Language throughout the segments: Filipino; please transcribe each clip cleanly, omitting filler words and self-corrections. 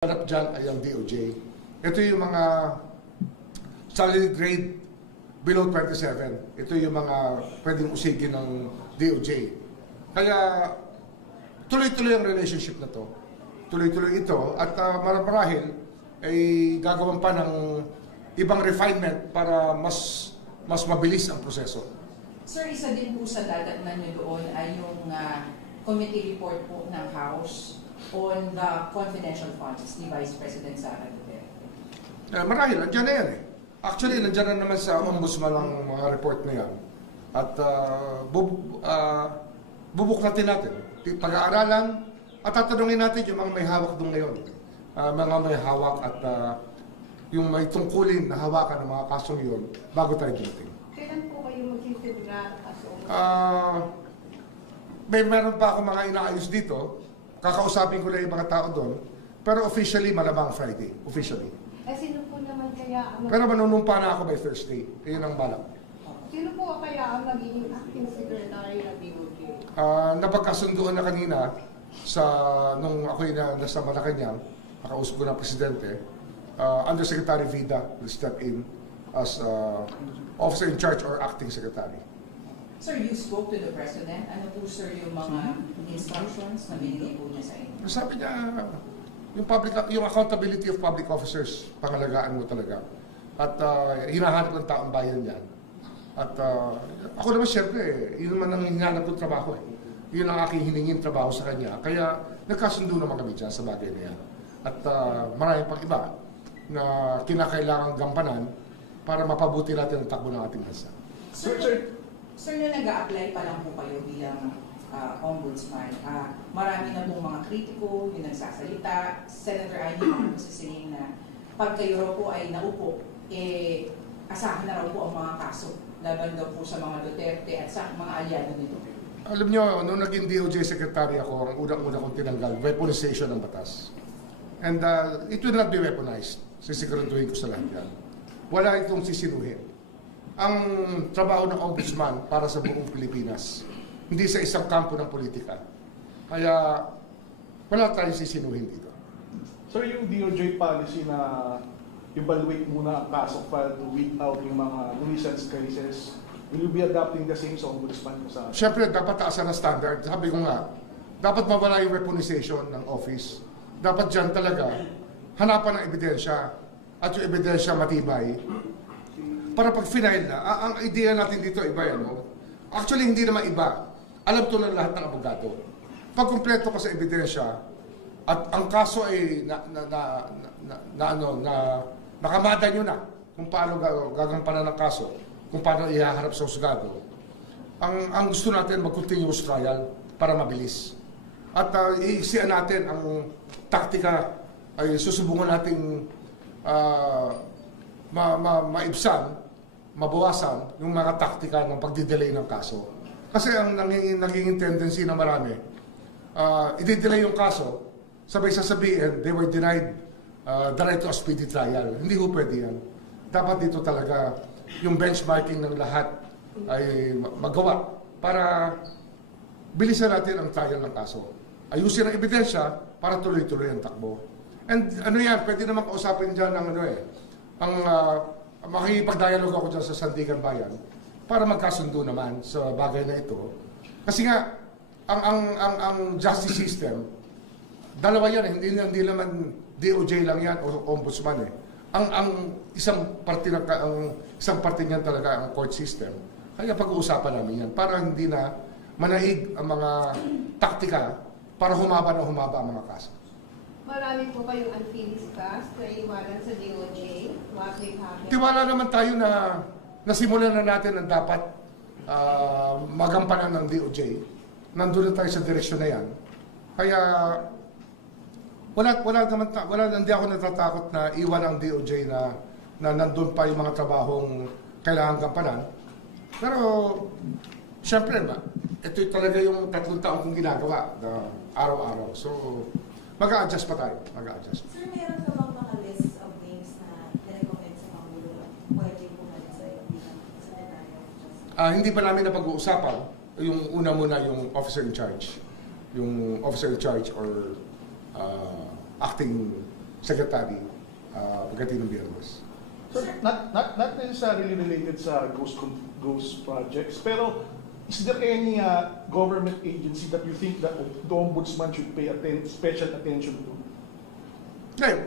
Hanap dyan ay ang DOJ. Ito yung mga salary grade below 27. Ito yung mga pwedeng usigin ng DOJ. Kaya tuloy-tuloy ang relationship na to. Tuloy-tuloy ito at marahil ay gagawan pa ng ibang refinement para mas mabilis ang proseso. Sir, isa din po sa dadatnan nyo doon ay yung committee report po ng House on the confidential funds ni Vice President Sara Duterte. Marahil, nandiyan na yan eh. Actually, nandiyan na naman sa ombudsman ang mga report na yan. At bubuklatin natin. Pag-aaralan at tatanungin natin yung mga may hawak doon ngayon. Mga may hawak at yung may tungkulin na hawakan ng mga kasong yun bago tayo dumating. Kailan po kayo magsisimula kaso? Meron pa ako mga inaayos dito. Kakausapin ko na yung mga tao doon. Pero officially, malamang Friday. Officially. Sino po naman kaya ang... Pero manunumpa na ako by Thursday. Iyon ang balak. Sino po kaya ang magiging acting secretary ng DOJ? Napagkasunduan na kanina nung ako'y nasa Malacanang, nakausap ko ng Presidente, Undersecretary Vida will step in as officer in charge or acting secretary. Sir, you spoke to the President. Ano po, sir, yung mga instructions na binigay po niya sa inyo? Sabi niya, yung accountability of public officers, pangalagaan mo talaga. At hinahanap ng taong bayan yan. At ako naman siyempre, yun naman ang hinahanap ng trabaho eh. Yun ang aking hiningin trabaho sa kanya. Kaya nagkasundo naman kami dyan sa bagay na yan. At maraming pang iba na kinakailangang gampanan para mapabuti natin ang takbo ng ating bansa. Sir, na nag-a-apply pa lang po kayo bilang ombudsman, marami na pong mga kritiko, yung nagsasalita. Senator Amy masisiling na pag kayo raw po ay naupo, asahan na raw po ang mga kaso laban daw po sa mga Duterte at sa mga alyado nito. Alam nyo, nung naging DOJ Secretary ako, ang unang-una kong tinanggal, weaponization ng batas. And it will not be weaponized. Sisiguraduhin ko sa lahat yan. Wala itong sisinuhin. Ang trabaho ng ombudsman para sa buong Pilipinas, hindi sa isang kampo ng politika. Kaya wala tayong sisinuhin dito. Sir, yung DOJ policy na evaluate muna ang kaso file to weed out yung mga nuisance cases, will you be adopting the same sa ombudsman ko sa... Siyempre, dapat taasan ang standard. Sabi ko nga, dapat mawala yung weaponization ng office. Dapat dyan talaga hanapan ng ebidensya at yung ebidensya matibay. Para pag final na, ang idea natin dito iba yan. No? Actually, hindi naman iba. Alam to ng lahat ng abogado. Pag kumpleto ka sa ebidensya at ang kaso ay nakamada nyo na kung paano gagampanan ng kaso, kung paano ihaharap sa husgado. Ang gusto natin mag-continuous trial para mabilis. At iiksian natin ang taktika ay susubungan nating maibsan, mabawasan yung mga taktika ng pagdidelay ng kaso. Kasi ang naging tendency na marami, i-delay yung kaso, sabay sasabihin, they were denied the right to a speedy trial. Hindi ho pwede yan. Dapat dito talaga yung benchmarking ng lahat ay magawa para bilisan natin ang trial ng kaso. Ayusin ang ebidensya para tuloy-tuloy ang takbo. And ano yan, pwede naman kausapin dyan ng makikipag-dialogue ako dyan sa Sandigan Bayan para magkasundo naman sa bagay na ito. Kasi nga, ang justice system, dalawa yan, hindi naman DOJ lang yan o ombudsman eh. Ang isang parte niyan talaga ang court system. Kaya pag-uusapan namin yan para hindi na manaig ang mga taktika para humaba ang mga kaso. Marami po kayong unfinished task na iwanan sa DOJ. Tiwala naman tayo na nasimulan na natin ang dapat magampanan ng DOJ. Nandun na tayo sa direksyon na yan. Kaya hindi ako natatakot na iwan ang DOJ na nandun pa yung mga trabahong kailangan gampanan. Pero, syempre ito talaga yung 3 taong kong ginagawa na araw-araw. So, mag-a-adjust pa tayo. Mag-a-adjust. Sir, meron ka bang mga list of names na recommend sa Pangulo na pwede bumalik sa iyo bilang Secretary of Justice? Hindi pa namin napag-uusapan. Yung una muna yung officer in charge. Yung officer in charge or acting secretary pagdating ng Biyernes. So, not necessarily related sa ghost projects, pero is there any government agency that you think that the Ombudsman should pay special attention to?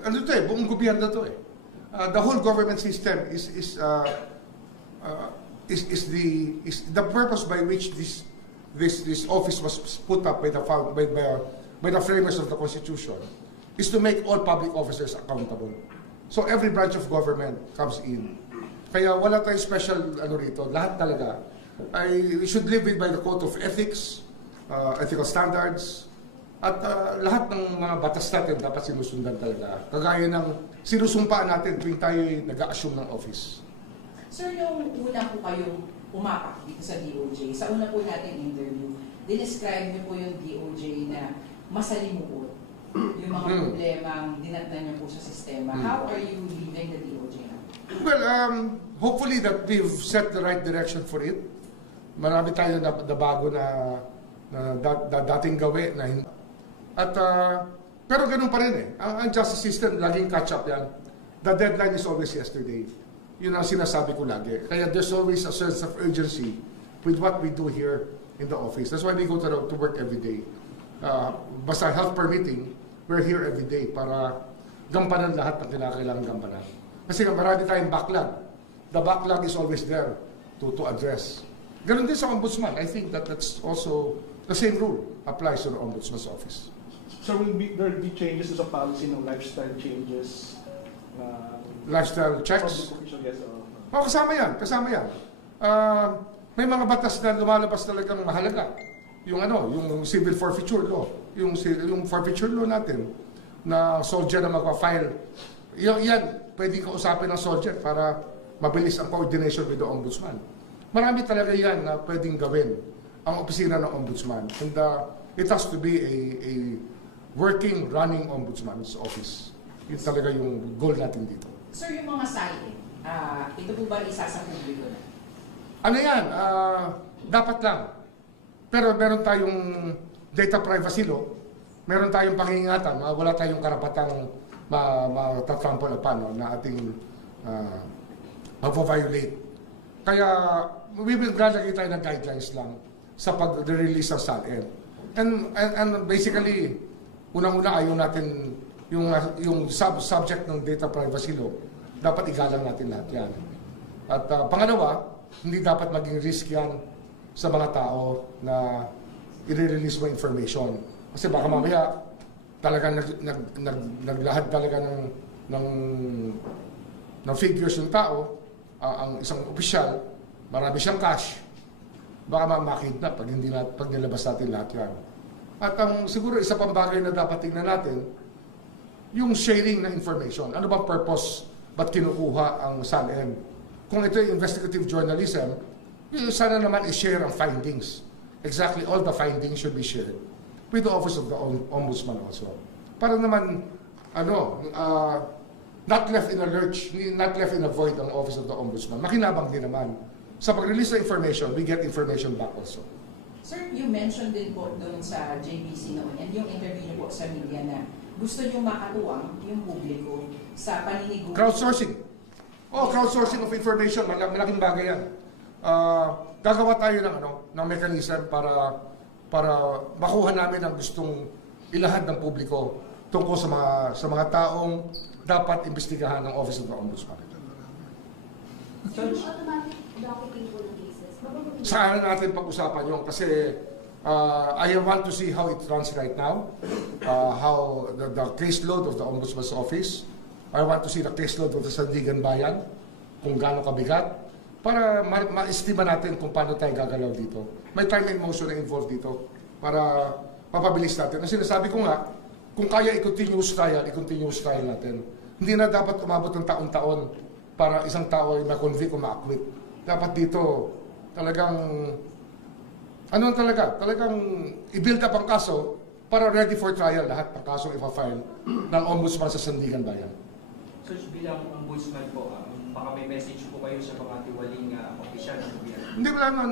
Ano to buong gobyerno to the whole government system is the purpose by which this office was put up by the framers of the Constitution is to make all public officers accountable. So every branch of government comes in. Kaya wala tayong special rito. Lahat talaga we should live by the code of ethics, ethical standards, at lahat ng mga batas natin dapat sinusundan talaga. Kagaya ng sinusumpaan natin tuwing tayo nag-a-assume ng office. Sir, nung una po kayong umapak dito sa DOJ, sa una po natin interview, dinescribe niyo po yung DOJ na masalimuot. Yung mga problemang dinatnan niyo po sa sistema. How are you leaving the DOJ now? Well, hopefully that we've set the right direction for it. Marami tayo na bago na dating gawi na hindi. At pero ganun pa rin ang justice system laging catch up yan. The deadline is always yesterday. Yun ang sinasabi ko lagi. Kaya there's always a sense of urgency with what we do here in the office. That's why we go to work every day. Basta health permitting, we're here every day para gampanan lahat ng kailangang gampanan. Kasi marami tayong backlog. The backlog is always there to address. Ganun din sa Ombudsman. I think that's also the same rule applies to the Ombudsman's office. So there will be changes to the policy ng lifestyle changes? Lifestyle checks? Yes, Kasama yan. May mga batas na lumalabas talagang mahalaga. Yung civil forfeiture law. Yung forfeiture law natin na soldier na magpa-file. Yan, pwedeng kausapin ng soldier para mabilis ang coordination with the Ombudsman. Marami talaga yan na pwedeng gawin ang opisina ng Ombudsman. And it has to be a working, running Ombudsman's office. Yun talaga yung goal natin dito. Sir, yung mga salin, ito po ba isa sa publiko na? Ano yan? Dapat lang. Pero meron tayong data privacy law. Meron tayong pangingatan. Wala tayong karapatang matatrample upon na ating mag-violate. Kaya we will glalagay tayo ng guidelines lang sa pag-release ng SALN. And basically, unang-una ayaw natin yung subject ng data privacy law, dapat igalang natin lahat yan. At pangalawa, hindi dapat maging risk yan sa mga tao na i-release mo information. Kasi baka mamaya talagang naglahad talaga ng figures yung tao, ang isang opisyal, marami siyang cash, baka makidnap pag nilabas natin lahat yan. At siguro isa pang bagay na dapat tingnan natin, yung sharing ng information. Ano ba purpose? Ba't kinukuha ang SALN? Kung ito yung investigative journalism, sana naman i-share ang findings. Exactly all the findings should be shared with the Office of the Ombudsman also. Para naman, not left in a lurch, not left in a void ang Office of the Ombudsman. Makinabang din naman. Sa pag-release ng information, we get information back also. Sir, you mentioned din po doon sa JBC noon and yung interview niyo po sa media na gusto niyo makatuwang yung publiko sa paniniguan. Crowdsourcing. Crowdsourcing of information. Malaking bagay yan. Gagawa tayo ng mechanism para makuha namin ang gustong ilahad ng publiko tungkol sa mga taong dapat imbestigahan ng Office of the Ombudsman. So, yung automatic docketing po ng cases, Saan natin pag-usapan yun? Kasi I want to see how it runs right now, how the caseload of the Ombudsman's Office. I want to see the caseload of the Sandigan Bayan, kung gaano kabigat, para ma-estima natin kung paano tayo gagalaw dito. May time and motion na involved dito para mapabilis natin. Ang sinasabi ko nga, kung kaya i-continuous trial natin. Hindi na dapat umabot ng taon-taon para isang tao ay ma-convict o ma-acquit. Dapat dito talagang talagang i-build up ang kaso para ready for trial lahat ng kaso ipa-file ng Ombudsman sa Sandigan Bayan. So bilang Ombudsman po, baka may message po kayo sa mga tiwaling opisyal ng gobyerno? Hindi wala naman.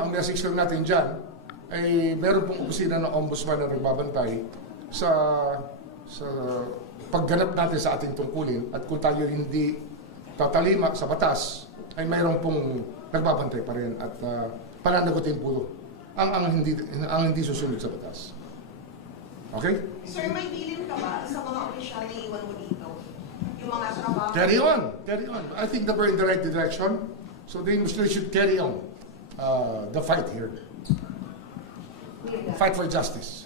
Ang message lang natin dyan ay meron pong opisina ng Ombudsman na nagbabantay sa sa pagganap natin sa ating tungkulin at kung tayo hindi tatalima sa batas, ay mayroon pong nagbabantay pa rin at pananagutin po ang hindi susunod sa batas. Okay? Sir, may bilin ka ba sa mga opisyal na iwan mo dito? Yung mga trabaho? Carry on. I think that we're in the right direction. So the industry should carry on the fight here. Fight for justice.